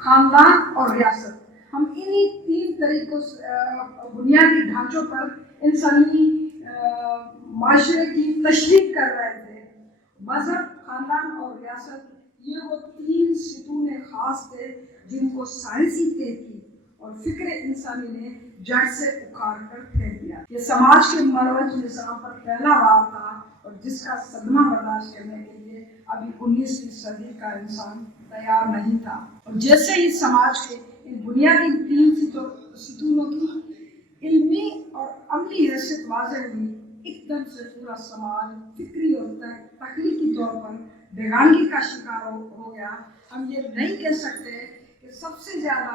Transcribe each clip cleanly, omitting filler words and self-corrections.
خاندان اور ریاست. ہم انہی تین طریقوں بنیادی ڈھانچوں پر انسانی معاشرے کی تشریح کر رہے تھے. مذہب، خاندان اور ریاست یہ وہ تین ستون خاص تھے جن کو سائنسی تحقیق اور فکر انسانی نے جڑ سے اکھاڑ کر پھینک دیا. یہ سماج کے مروج نظام پر پہلا وار تھا اور جس کا صدمہ برداشت کرنے کے لیے ابھی 19ویں صدی کا انسان تیار نہیں تھا. اور جیسے ہی سماج کے ان بنیادی تین ستونوں کی علمی اور عملی حیثیت واضح ہوئی، ایک دم سے پورا سماج فکری اور تخلیقی طور پر بیگانگی کا شکار ہو گیا. ہم یہ نہیں کہہ سکتے کہ سب سے زیادہ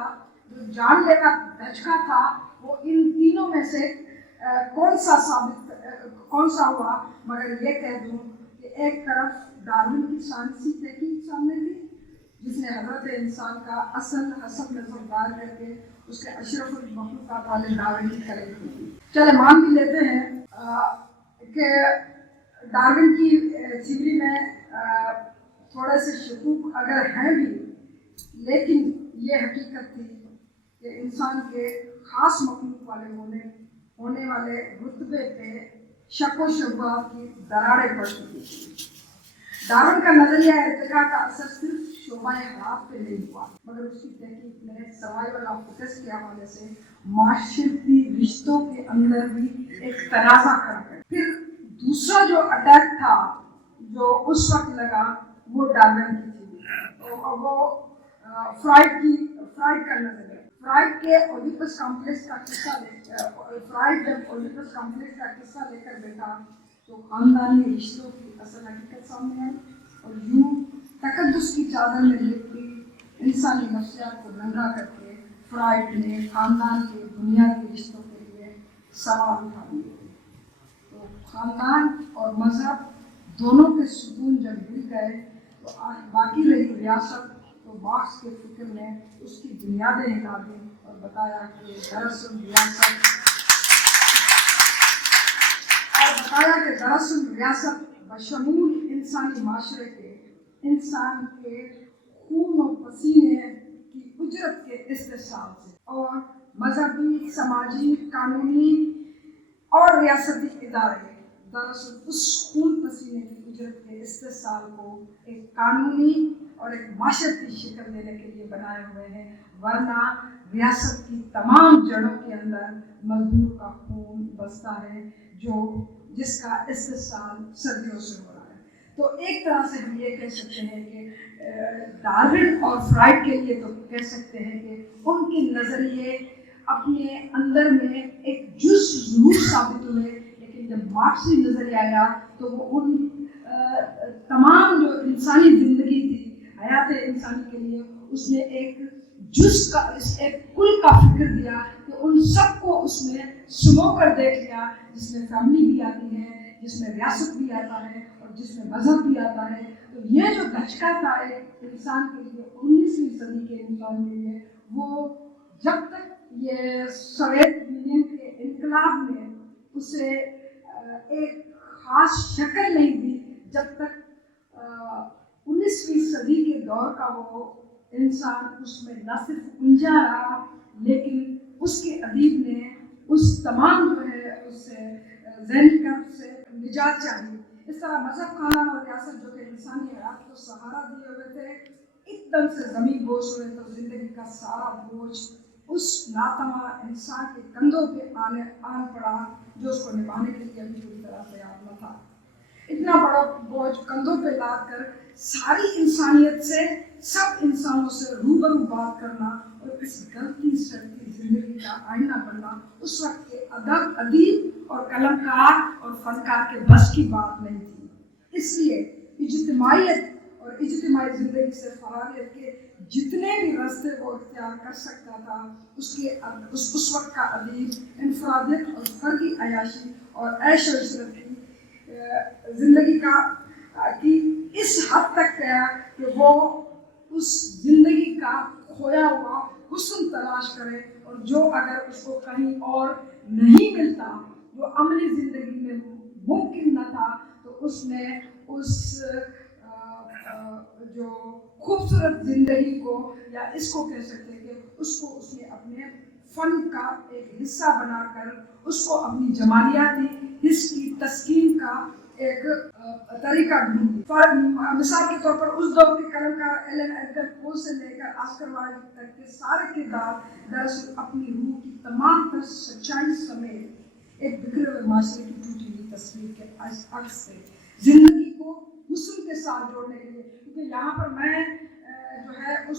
جو جان لیوا دھچکا تھا وہ ان تینوں میں سے کون سا ہوا، مگر یہ کہہ دوں کہ ایک طرف ڈارون کی سائنسی تحقیق سامنے تھی جس نے حضرت انسان کا اصل حسب نظر دار کر کے اس کے اشرف المخلوقات والے ڈارون کی تلقین کی تھی. چلے مان بھی لیتے ہیں کہ ڈارون کی تھیوری میں تھوڑے سے شکوک اگر ہیں بھی، لیکن یہ حقیقت تھی کہ انسان کے خاص مخلوق والے ہونے والے رتبے پہ شک و شبہات کی دراڑیں پڑ چکی تھی. ڈارون کا نظریہ ارتقاء کا اثر صرف شعبہ حیات پہ نہیں ہوا، مگر اس کی تحقیق نے سروائیول آف فٹسٹ کے حوالے سے معاشرتی رشتوں کے اندر بھی ایک تنازع کھڑا کر. پھر دوسرا جو اٹیک تھا جو اس وقت لگا وہ ڈارون کی تھی، وہ فرائڈ کا نظریہ. فرائڈ کے اوڈیپس کمپلیکس کا قصہ لے کر بیٹھا تو خاندانی رشتوں کی اصل حقیقت سامنے آئی اور یوں تقدس کی چادر میں لپٹی انسانی نفسیات کو ننگا کر کے فرائڈ نے خاندان کے بنیادی رشتوں کے لیے سوال اٹھا دیے. تو خاندان اور مذہب دونوں کے ستون جب گر گئے تو باقی رہی ریاست. تو مارکس کے فکر نے اس کی بنیادیں ہلا دیں اور بتایا کہ دراصل ریاست بشمول انسانی معاشرے کے انسان کے خون و پسینے کی اجرت کے استحصال سے اور مذہبی، سماجی، قانونی اور ریاستی ادارے دراصل اس خون پسینے کی اجرت کے استحصال کو ایک قانونی اور ایک معاشرتی شکل دینے کے لیے بنائے ہوئے ہیں، ورنہ ریاست کی تمام جڑوں کے اندر مزدور کا خون بستا ہے جس کا استحصال صدیوں سے ہو رہا ہے. تو ایک طرح سے ہم یہ کہہ سکتے ہیں کہ ڈارون اور فرائڈ کے لیے تو کہہ سکتے ہیں کہ ان کے نظریے اپنے اندر میں ایک جز ضرور ثابت ہوئے، لیکن جب مارکسی نظریہ آیا تو وہ ان تمام جو انسانی زندگی تھی، حیات انسانی کے لیے اس نے ایک کل کا فکر دیا کہ ان سب کو اس میں سمو کر دیکھ لیا، جس میں فیملی بھی آتی ہے، جس میں ریاست بھی آتا ہے اور جس میں مذہب بھی آتا ہے. تو یہ جو دھچکا تھا ایک انسان کے لیے 19ویں صدی کے انسان کے لیے، وہ جب تک یہ سوویت یونین کے انقلاب نے اسے ایک خاص شکل نہیں دی، جب تک 19ویں صدی کے دور کا وہ انسان اس میں نہ صرف الجھا رہا، لیکن اس کے ادیب نے اس تمام جو ہے اس ذہنی قرض سے نجات چاہیے. اس طرح مذہب، خاندان اور ریاست جو کہ انسانی حیات کو سہارا دیے ہوئے تھے، ایک دم سے زمین بوجھ ہوئے تو زندگی کا سارا بوجھ اس ناتواں انسان کے کندھوں پہ آن پڑا جو اس کو نبھانے کے لیے ابھی پوری طرح تیار نہ تھا. اتنا بڑا بوجھ کندھوں پہ لاد کر ساری انسانیت سے، سب انسانوں سے روبرو بات کرنا اور اس غلطی سڑتی زندگی کا آئینہ بننا اس وقت کے ادیب اور قلمکار اور فنکار کے بس کی بات نہیں تھی. اس لیے اجتماعیت اور اجتماعی زندگی سے فراریت کے جتنے بھی راستے وہ اختیار کر سکتا تھا، اس وقت کا ادیب انفرادیت اور فردی عیاشی اور عیش و عشرت کی زندگی کی اس حد تک گیا کہ وہ اس زندگی کا کھویا ہوا حسن تلاش کرے، اور جو اگر اس کو کہیں اور نہیں ملتا، جو عملی زندگی میں ممکن نہ تھا، تو اس نے اس جو خوبصورت زندگی کو یا اس کو کہہ سکتے ہیں کہ اس کو اس نے اپنے فن کا ایک حصہ بنا کر اس کو اپنی جمالیاتی حس کی تسکین کا ایک طریقہ ڈھونڈا. مثال کے طور پر اس دور کے قلمکار ایلن ایڈگر پو سے لے کر آسکر وائلڈ تک کے سارے کردار دراصل اپنی روح کی تمام تر سچائی سمیت ایک بکھرے ہوئے معاشرے کی ٹوٹی ہوئی تصویر کے عکس سے زندگی کو حسن کے ساتھ جوڑنے کے لیے. کیونکہ یہاں پر میں جو ہے ان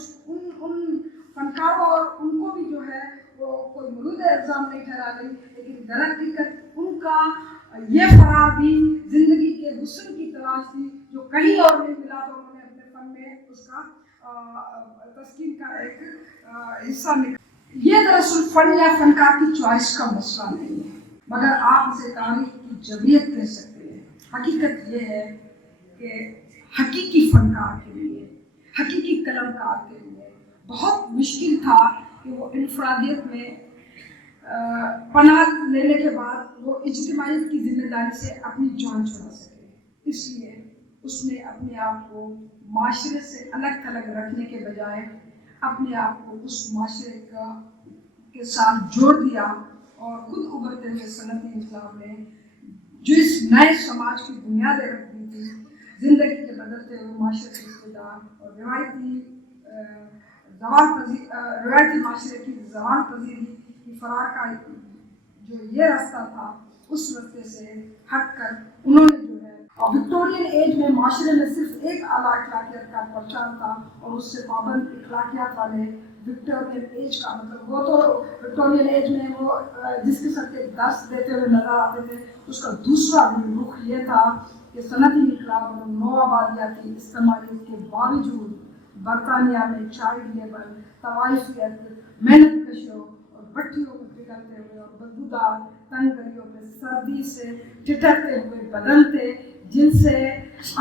فنکاروں اور ان کو بھی جو ہے وہ کوئی مورد الزام نہیں ٹھہرا رہی, لیکن در حقیقت ان کا یہ فرار بھی زندگی کے حسن کی تلاش تھی جو کہیں اور نہیں ملا, تو انہوں نے اپنے فن میں اس کا تسکین کا ایک حصہ نکالا. یہ دراصل فن یا فنکار کی چوائس کا مسئلہ نہیں ہے, مگر آپ اسے تاریخ کی جبریت کہہ سکتے ہیں. حقیقت یہ ہے کہ حقیقی فنکار کے لیے, حقیقی قلمکار کے لیے بہت مشکل تھا کہ وہ انفرادیت میں پناہ لینے کے بعد وہ اجتماعیت کی ذمہ داری سے اپنی جان چھڑا سکے. اس لیے اس نے اپنے آپ کو معاشرے سے الگ تھلگ رکھنے کے بجائے اپنے آپ کو اس معاشرے کے ساتھ جوڑ دیا اور خود ابھرتے ہوئے صنعتی انقلاب نے جو اس نئے سماج کی بنیادیں رکھ دی تھی, زندگی کے بدلتے ہوئے معاشرے کے اقتدار اور روایتی معاشرے کی زوال پذیری کی فرار کا جو یہ راستہ تھا, اس راستے سے ہٹ کر انہوں نے جو ہے وکٹورین ایج میں معاشرے میں صرف ایک اعلیٰ اخلاقیات کا پرچار تھا, اور اس سے پابند اخلاقیات والے وکٹورین ایج کا مطلب وہ تو وکٹورین ایج میں وہ جس قسم کے دست دیتے ہوئے نظر آتے تھے, اس کا دوسرا رخ یہ تھا کہ صنعتی انقلاب اور نوآبادیاتی استعماریت کے باوجود برطانیہ میں چائلڈ لیبر, طوائفیت, محنت کشوں اور بھٹیوں کو پگھلتے ہوئے اور بدبودار تنگ گلیوں میں سردی سے ٹھٹھرتے ہوئے بدن تھے, جن سے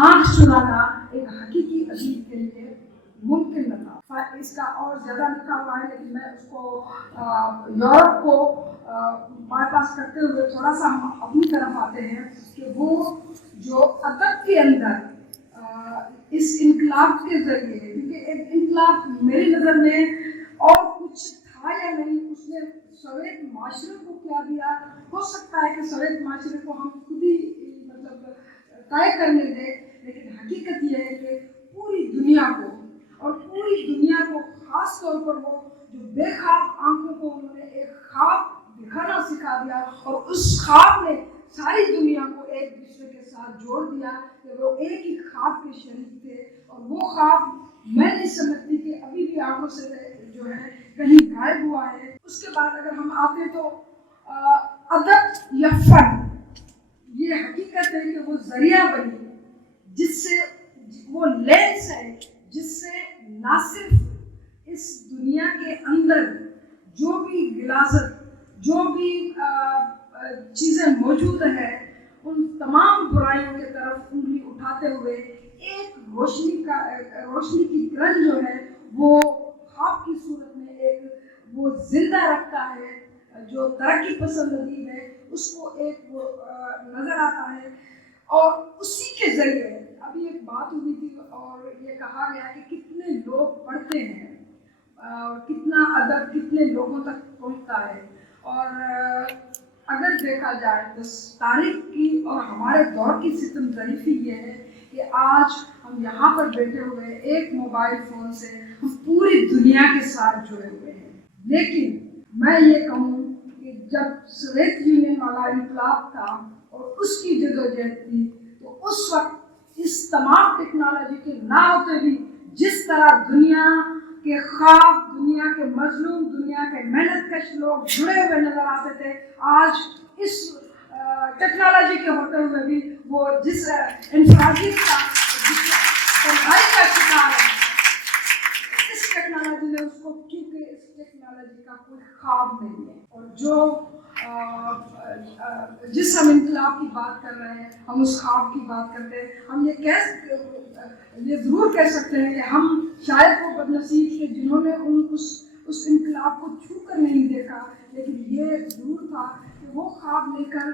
آنکھ چرانا ایک حقیقی ادیب کے لیے ممکن نہ تھا. اس کا اور زیادہ لکھا ہوا ہے, لیکن میں اس کو یورپ کو بائی پاس کرتے ہوئے تھوڑا سا ہم اپنی طرف آتے ہیں کہ وہ جو ادب کے اندر اس انقلاب کے ذریعے, کیونکہ ایک انقلاب میری نظر میں اور کچھ تھا یا نہیں, اس نے سوویت معاشرے کو کیا دیا, ہو سکتا ہے کہ سوویت معاشرے کو ہم خود ہی مطلب طے کرنے دیں, لیکن حقیقت یہ ہے کہ پوری دنیا کو, اور پوری دنیا کو خاص طور پر وہ جو بے خواب آنکھوں کو انہوں نے ایک خواب دکھانا سکھا دیا, اور اس خواب نے ساری دنیا کو ایک دوسرے کے ساتھ جوڑ دیا کہ وہ ایک ہی خواب کے شریک تھے. اور وہ خواب میں نہیں سمجھتی کہ ابھی بھی آنکھوں سے جو ہے کہیں غائب ہوا ہے. اس کے بعد اگر ہم آتے تو ادب یا فن, یہ حقیقت ہے کہ وہ ذریعہ بنی جس سے وہ لینس ہے جس سے نہ صرف اس دنیا کے اندر جو بھی غلاظت, جو بھی چیزیں موجود ہیں, ان تمام برائیوں کی طرف انگلی اٹھاتے ہوئے ایک روشنی کی کرن جو ہے وہ خواب کی صورت میں ایک وہ زندہ رکھتا ہے, جو ترقی پسند ادیب ہے اس کو ایک وہ نظر آتا ہے. اور اسی کے ذریعے ابھی ایک بات ہوئی تھی اور یہ کہا گیا کہ کتنے لوگ پڑھتے ہیں اور کتنا ادب کتنے لوگوں تک پہنچتا ہے. اور اگر دیکھا جائے تو تاریخ کی اور ہمارے دور کی ستم ظریفی یہ ہے کہ آج ہم یہاں پر بیٹھے ہوئے ایک موبائل فون سے ہم پوری دنیا کے ساتھ جڑے ہوئے ہیں. لیکن میں یہ کہوں کہ جب سوویت یونین والا انقلاب تھا اور اس کی جدوجہد تھی, تو اس وقت اس تمام ٹیکنالوجی کے نہ ہوتے بھی جس طرح دنیا کے خواب, دنیا کے مظلوم, دنیا کے محنت کش لوگ جڑے ہوئے نظر آتے تھے, آج اس ٹیکنالوجی کے ہوتے ہوئے بھی وہ جس انفرادیت کا تنہائی کا شکار ہے, اس ٹیکنالوجی نے اس کو, کیونکہ اس ٹیکنالوجی کا کوئی خواب نہیں ہے. اور جو جس ہم انقلاب کی بات کر رہے ہیں, ہم اس خواب کی بات کرتے ہیں. ہم یہ ضرور کہہ سکتے ہیں کہ ہم شاید وہ بدنصیب تھے جنہوں نے اس انقلاب کو چھو کر نہیں دیکھا, لیکن یہ ضرور تھا کہ وہ خواب لے کر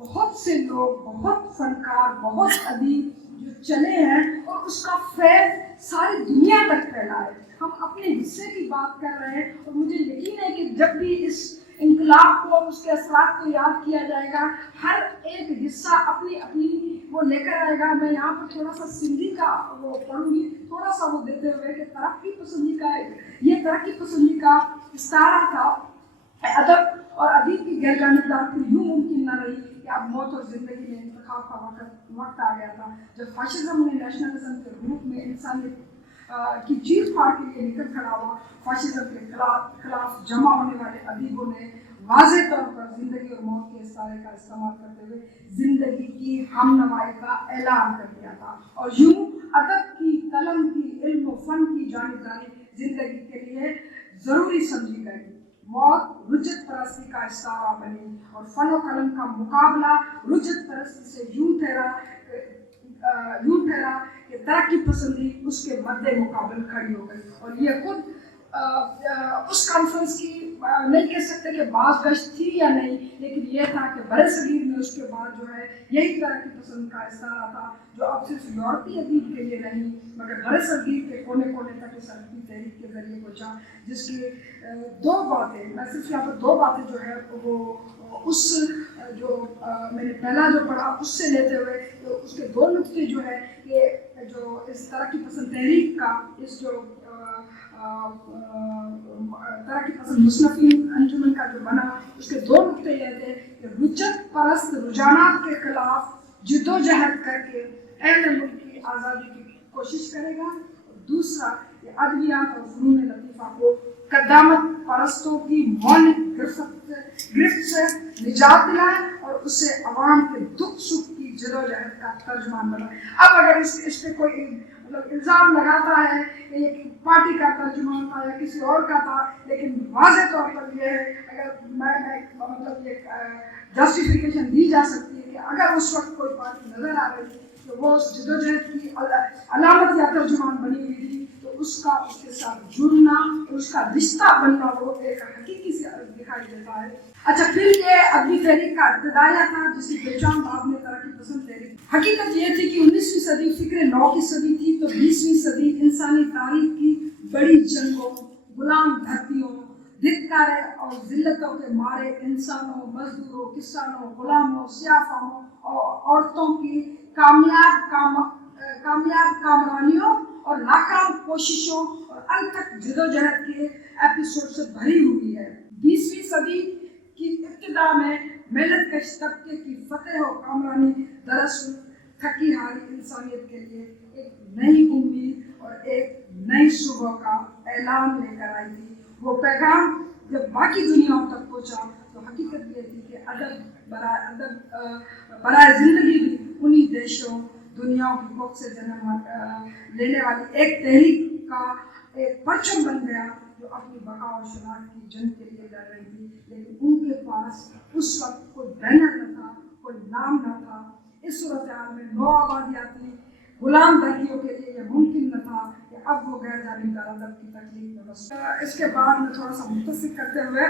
بہت سے لوگ، بہت فنکار، بہت ادیب جو چلے ہیں اور اس کا فیض ساری دنیا تک پھیلا ہے۔ ہم اپنے حصے کی بات کر رہے ہیں اور مجھے یقین ہے کہ جب بھی اس انقلاب کو، اس کے اثرات کو یاد کیا جائے گا، ہر ایک حصہ اپنی اپنی وہ لے کر آئے گا۔ میں یہاں پر تھوڑا سا سندھی کا وہ پڑھوں گی، تھوڑا سا وہ دیتے ہوئے کہ ترقی پسندی کا، یہ ترقی پسندی کا استعارہ تھا۔ ادب اور ادیب کی غیر جانبداری یوں ممکن نہ رہی کہ اب موت اور زندگی میں انتخاب کا وقت آ گیا تھا، جب فاشزم نے نیشنلزم کے روپ میں انسانیت کی چیخ پھاڑ کے لیے نکل کھڑا ہوا۔ فاشزم کے خلاف جمع ہونے والے ادیبوں نے واضح طور پر زندگی اور موت کے استعارے کا استعمال کرتے ہوئے زندگی کی ہم نوائی کا اعلان کر دیا تھا، اور یوں ادب کی، قلم کی، علم و فن کی جانبداری زندگی کے لیے ضروری سمجھی گئی۔ موت رجت پرستی کا استعارہ بنی اور فن و قلم کا مقابلہ رجت پرستی سے یوں ٹھہرا کہ ترقی پسندی اس کے مد مقابل کھڑی ہو گئی۔ اور یہ خود اس کانفرنس کی نہیں کہہ سکتے کہ بعض گشت تھی یا نہیں، لیکن یہ تھا کہ برصغیر میں اس کے بعد جو ہے یہی ترقی پسند کا استعارہ تھا، جو اب صرف یورپی ادیب کے لیے نہیں مگر برصغیر کے کونے کونے تک اس ادبی تحریک کے ذریعے پہنچا، جس کی دو باتیں، میں صرف یہاں پر دو باتیں جو ہے وہ اس جو میں نے پہلا جو پڑھا اس سے لیتے ہوئے اس کے دو نقطے جو ہے کہ جو اس ترقی پسند تحریک کا، اس جو ترقی پسند مصنفین انجمن کا جو بنا، اس کے دو نقطے یہ تھے کہ رجت پرست رجحانات کے خلاف جدوجہد کر کے اہل ملک کی آزادی کی کوشش کرے گا، اور دوسرا کہ ادبیات اور فنون لطیفہ کو قدامت پرستوں کی مولک گرفت سے نجات دلائے اور اسے عوام کے دکھ سکھ کی جدوجہد کا ترجمان بنائے۔ اب اگر اس پہ کوئی الزام لگاتا ہے کہ یہ پارٹی کا ترجمان تھا یا کسی اور کا تھا، لیکن واضح طور پر یہ ہے، اگر میں مطلب یہ جسٹیفیکیشن دی جا سکتی ہے کہ اگر اس وقت کوئی پارٹی نظر آ رہی تو وہ اس جدوجہد کی علامت یا ترجمان بنی ہوئی تھی، تو اس کا اس کے ساتھ جڑنا، اس کا رشتہ بننا وہ ایک حقیقی سے دکھائی دیتا ہے۔ اچھا، پھر یہ ادبی تحریک کا ابتدائیہ تھا جس کی پہچان بعد میں ترقی پسند تحریک۔ حقیقت یہ تھی کہ 19ویں صدی فکر نو کی صدی تھی، تو 20ویں صدی انسانی تاریخ کی بڑی جنگوں، غلام دھرتیوں، دھتکارے اور ذلتوں کے مارے انسانوں، مزدوروں، کسانوں، غلاموں، سیاہ فاموں اور عورتوں کی کامیاب کامرانیوں اور ناکام کوششوں اور انتھک جدوجہد کے ایپیسوڈ سے بھری ہوئی ہے۔ 20ویں صدی کی ابتدا میں محنت کش طبقے کی فتح و کامرانی دراصل تھکی ہاری انسانیت کے لیے ایک نئی امید اور ایک نئی صبح کا اعلان لے کر آئی تھی۔ وہ پیغام جب باقی دنیاؤں تک پہنچا تو حقیقت یہ تھی کہ ادب برائے زندگی بھی انہی دیشوں، دنیاؤں کی کوکھ سے جنم لینے والی ایک تحریک کا ایک پرچم بن گیا، جو اپنی بقا اور شناخت کی جنگ کے لیے لڑ رہی تھی، لیکن ان کے پاس اس وقت کوئی بینر نہ تھا، کوئی نام نہ تھا۔ اس صورتحال میں نو آبادیاتی غلام دھرتیوں کے لیے یہ ممکن نہ تھا کہ اب وہ غیر جانبدار ادب کی تکلیف میں بس۔ اس کے بعد میں تھوڑا سا مختصر کرتے ہوئے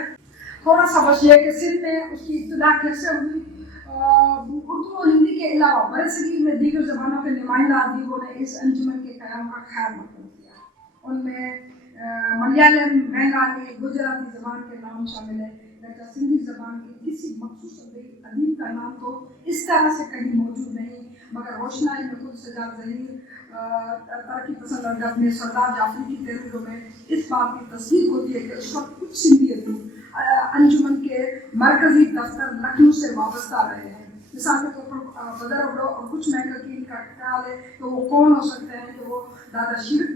تھوڑا سا بس یہ کہ سندھ میں اس کی ابتدا کیسے ہوئی۔ اردو اور ہندی کے علاوہ برصغیر میں دیگر زبانوں کے نمائندہ ادیبوں نے اس انجمن کے قیام کا خیر مقدم کیا۔ ان میں ملیالم، بنگالی، گجراتی زبان کے نام شامل ہیں، لیکن سندھی زبان کے کسی مخصوص ادیب کا نام تو اس طرح سے کہیں موجود نہیں، مگر روشنائی میں خود سجاد ظہیر ترقی پسند ادب میں سردار جعفری کی تحریروں میں اس بات کی تصدیق ہوتی ہے کہ اس وقت کچھ سندھی ادیب انجمن کے مرکزی دفتر لکھنؤ سے وابستہ رہے ہیں۔ مثال کے طور پر بدر اگڑو اور کچھ محققین کا خیال ہے کہ وہ کون ہو سکتے ہیں، کہ وہ دادا شیوک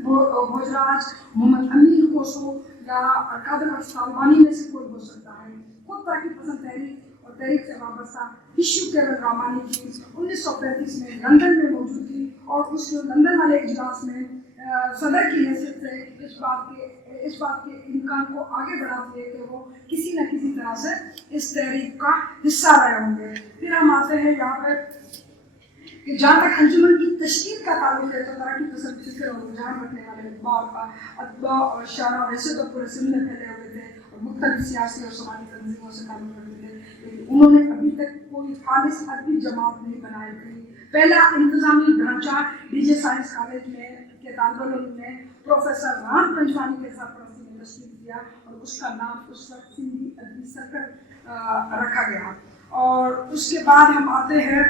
بھوجراج، محمد امین کوسو یا قادر بخش سالوانی میں سے کوئی ہو سکتا ہے۔ خود ترقی پسند تحریک اور تحریک سے وابستہ ایشو کیول رامانی کی 1935 میں لندن میں موجود تھی، اور اس لندن والے اجلاس میں صدر کی حیثیت سے اس بات کے امکان کو آگے بڑھاتی ہے کہ وہ کسی نہ کسی طرح سے اس تحریک کا حصہ رہے ہوں گے۔ پھر ہم آتے ہیں یہاں پر کہ جہاں تک انجمن کی تشکیل کا تعلق ہے تو ترقی پسند فکر اور رجحان رکھنے والے اتباع اور شعراء ویسے تو پورے سندھ میں پھیلے ہوئے تھے اور مختلف سیاسی اور سماجی تنظیموں سے تعلق رکھتے تھے، لیکن انہوں نے ابھی تک کوئی خالص ادبی جماعت نہیں بنائی تھی. پہلا انتظامی ڈھانچہ ڈی جے سائنس کالج میں کے طالب علم نے پروفیسر رام پنجوانی کے سرپرستی میں تشکیل کیا اور اس کا نام اس وقت سندھی ادبی سرکل رکھا گیا. اور اس کے بعد ہم آتے ہیں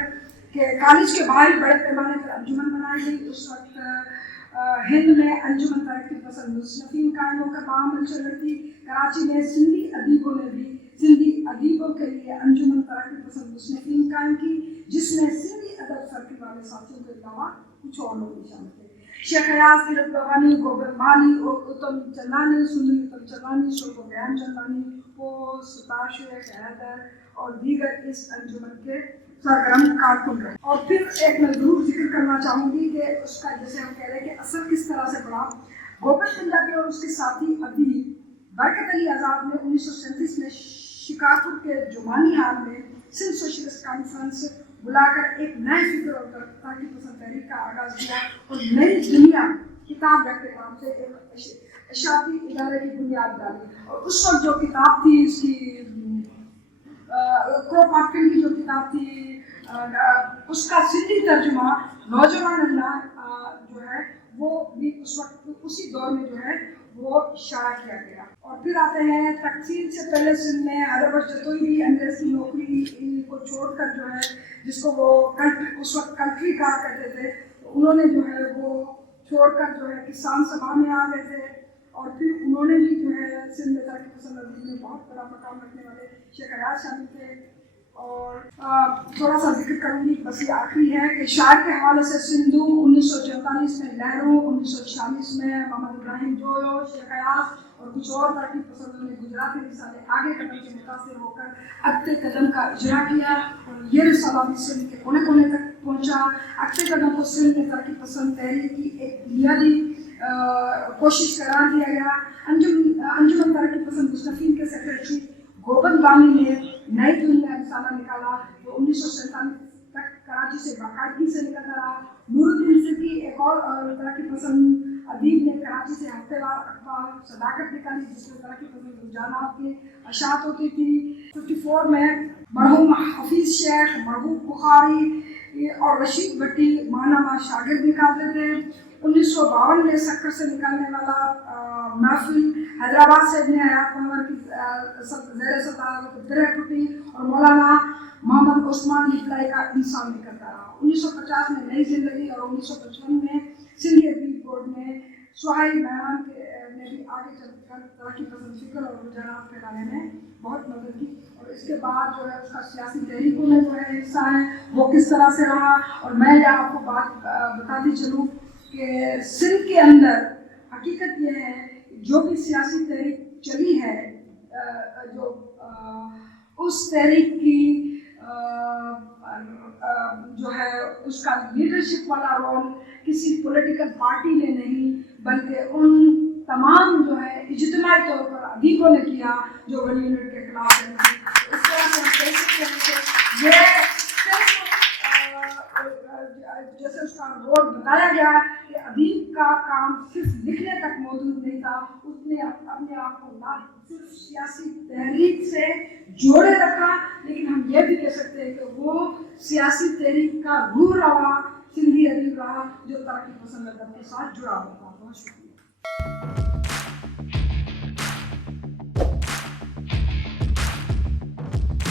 کہ کالج کے باہر بڑے پیمانے پر انجمن بنائی گئی. اس وقت ہند میں انجمن ترقی پسند مصنفین قائم ہو کر معامل چل رہی تھی. کراچی میں سندھی ادیبوں نے بھی سندھی ادیبوں کے لیے انجمن ترقی پسند مصنفین قائم کی, جس میں سندھی ادب سرکل والے ساتھیوں کے علاوہ کچھ اور لوگ بھی شامل تھے. شیخ ایاز تیرتھ بھوانی, گوبند مالی, اتم چندانی, سندری اتم چندانی, شوبھو گیان چندانی, ستا شیخ حیدر اور دیگر اس انجمن کے سرگرم کارکن رہے. اور پھر ایک میں ضرور ذکر کرنا چاہوں گی کہ اس کا جیسے ہم کہہ رہے ہیں کہ اثر کس طرح سے پڑا. گوپت پنجابی اور اس کے ساتھی ادیب برکت علی آزاد نے 1937 میں شکارپور کے جمانی ہال میں سندھ سوشلسٹ کانفرنس بلا کر ایک نئے فکر اور ترقی پسند تحریک کا آغاز کیا اور نئی دنیا کتاب ڈاک کے نام سے ایک اشاعتی ادارے کی بنیاد ڈالی. اور اس وقت جو کتاب تھی اس کی کروپاٹکن کی جو کتاب تھی اس کا سندھی ترجمہ نوجوان اللہ جو ہے وہ بھی اس وقت اسی دور میں جو ہے وہ شائع کیا گیا. اور پھر آتے ہیں تقسیم سے پہلے سندھ میں حیدرآباد جتوئی بھی انگریز کی نوکری کو چھوڑ کر جو ہے جس کو وہ اس وقت کنٹری کہا کرتے تھے, انہوں نے جو ہے وہ چھوڑ کر جو ہے کسان سبھا میں آ گئے تھے. اور پھر انہوں نے بھی جو ہے سندھ میں ترقی پسند ادیب میں بہت بڑا مقام رکھنے والے شیخ ایاز شامل تھے. اور تھوڑا سا ذکر کروں گی, بس یہ آخری ہے کہ شاعر کے حوالے سے سندھو 1944 میں لہرو, 1946 میں محمد ابراہیم جویو, شیخ ایاز اور کچھ اور ترقی پسندوں نے گجراتی رسالے آگے قدم سے متاثر ہو کر اگتے قدم کا اجرا کیا اور یہ رسالہ بھی سندھ کے کونے کونے تک پہنچا. اگتے قدم کو سندھ میں ترقی پسند تحریک کی ایک بنیادی کوشش قرار دیا گیا. انجمن ترقی پسند مصنفین کے سیکریٹری گوبند مالی نے نئی دنیا رسالہ نکالا جو 1947 تک کراچی سے باقاعدگی سے نکلتا رہا. نور الدین سدھی ایک اور ترقی پسند ادیب نے کراچی سے ہفتے وار اخبار صداقت نکالی جس میں ترقی پسند رجحانات کی اشاعت ہوتی تھی. 54 میں مرحوم حفیظ شیخ, محبوب بخاری اور رشید بھٹی ماہنامہ شاگرد نکالتے تھے. 1952 میں سکر سے نکالنے والا محفل حیدرآباد سے ابن حیات انور کی زیر صدارت درہ پٹی اور مولانا محمد عثمان لپلائی کا انسان نکلتا رہا. 1950 میں نئی زندگی اور 1955 میں سندھی ادبی بورڈ نے سہیل مہران نے بھی آگے چل کر ترقی پسند فکر اور رجحانات پھیلانے میں بہت مدد کی. اور اس کے بعد جو ہے اس کا سیاسی تحریکوں میں جو ہے حصہ ہے وہ کس طرح سے رہا. اور میں یہاں آپ کو بات بتاتی چلوں کہ سندھ کے اندر حقیقت یہ ہے جو بھی سیاسی تحریک چلی ہے جو اس تحریک کی جو ہے اس کا لیڈرشپ والا رول کسی پولیٹیکل پارٹی نے نہیں بلکہ ان تمام جو ہے اجتماعی طور پر ادیبوں نے کیا جو ولی یونٹ کے خلاف ہے. اس طرح سے ہم کہہ سکتے ہیں کہ یہ جیسے اس کا رول بتایا گیا ہے کہ ادیب کا کام صرف لکھنے تک موجود نہیں تھا, اس نے اپنے آپ کو نہ صرف سیاسی تحریک سے جوڑے رکھا لیکن ہم یہ بھی کہہ سکتے ہیں کہ وہ سیاسی تحریک کا روح روا سندھی ادیب رہا جو ترقی پسند ادب کے ساتھ جڑا ہوا تھا. بہت شکریہ.